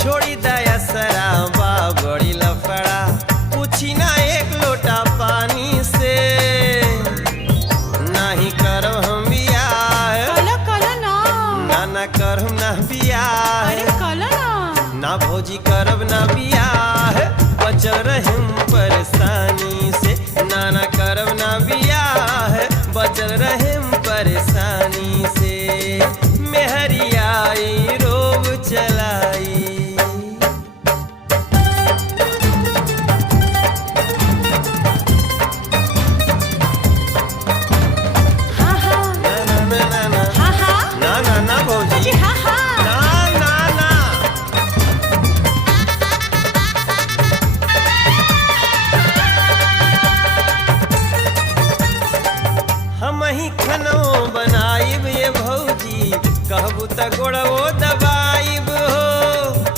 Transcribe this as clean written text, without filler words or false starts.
छोड़ी दया सराबा बड़ी लफड़ा पूछी ना एक लोटा पानी से नहीं करब हम बियाह ना करब ना बियाह ना भौजी करब ना बियाह बचल रहे